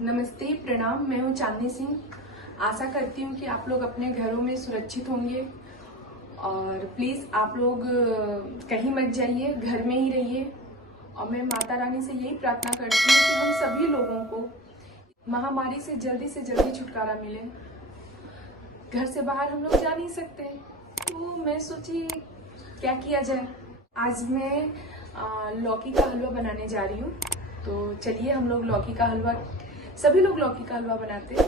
नमस्ते, प्रणाम। मैं हूँ चांदनी सिंह। आशा करती हूँ कि आप लोग अपने घरों में सुरक्षित होंगे और प्लीज़ आप लोग कहीं मत जाइए, घर में ही रहिए। और मैं माता रानी से यही प्रार्थना करती हूँ कि हम सभी लोगों को महामारी से जल्दी छुटकारा मिले। घर से बाहर हम लोग जा नहीं सकते, तो मैं सोची क्या किया जाए। आज मैं लौकी का हलवा बनाने जा रही हूँ। तो चलिए हम लोग लौकी का हलवा, सभी लोग लौकी का हलवा बनाते हैं,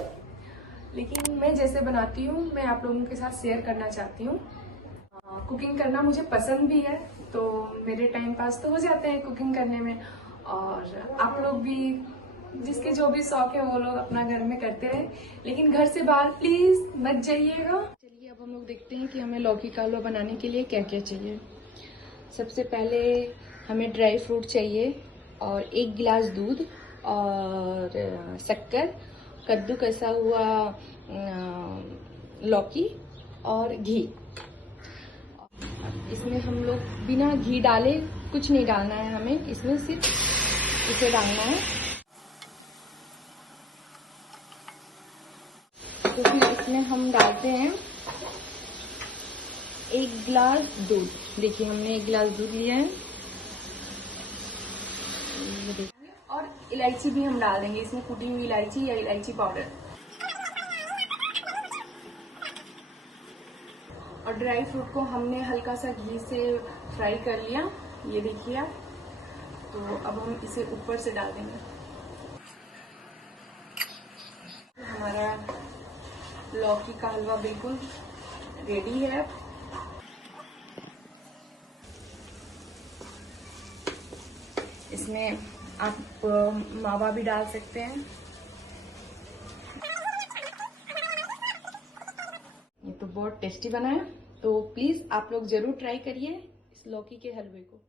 लेकिन मैं जैसे बनाती हूँ मैं आप लोगों के साथ शेयर करना चाहती हूँ। कुकिंग करना मुझे पसंद भी है, तो मेरे टाइम पास तो हो जाते हैं कुकिंग करने में। और आप लोग भी, जिसके जो भी शौक है वो लोग अपना घर में करते रहे, लेकिन घर से बाहर प्लीज मत जाइएगा। चलिए अब हम लोग देखते हैं कि हमें लौकी का हलवा बनाने के लिए क्या क्या चाहिए। सबसे पहले हमें ड्राई फ्रूट चाहिए और 1 गिलास दूध और शक्कर, कद्दू कसा हुआ लौकी और घी। इसमें हम लोग बिना घी डाले कुछ नहीं डालना है, हमें इसमें सिर्फ इसे डालना है। तो फिर इसमें हम डालते हैं 1 गिलास दूध। देखिए हमने 1 गिलास दूध लिया है। और इलायची भी हम डाल देंगे इसमें, कुटी हुई इलायची या इलायची पाउडर। और ड्राई फ्रूट को हमने हल्का सा घी से फ्राई कर लिया, ये देखिए आप। तो अब हम इसे ऊपर से डाल देंगे। हमारा लौकी का हलवा बिल्कुल रेडी है। इसमें आप मावा भी डाल सकते हैं। ये तो बहुत टेस्टी बना है, तो प्लीज आप लोग जरूर ट्राई करिए इस लौकी के हलवे को।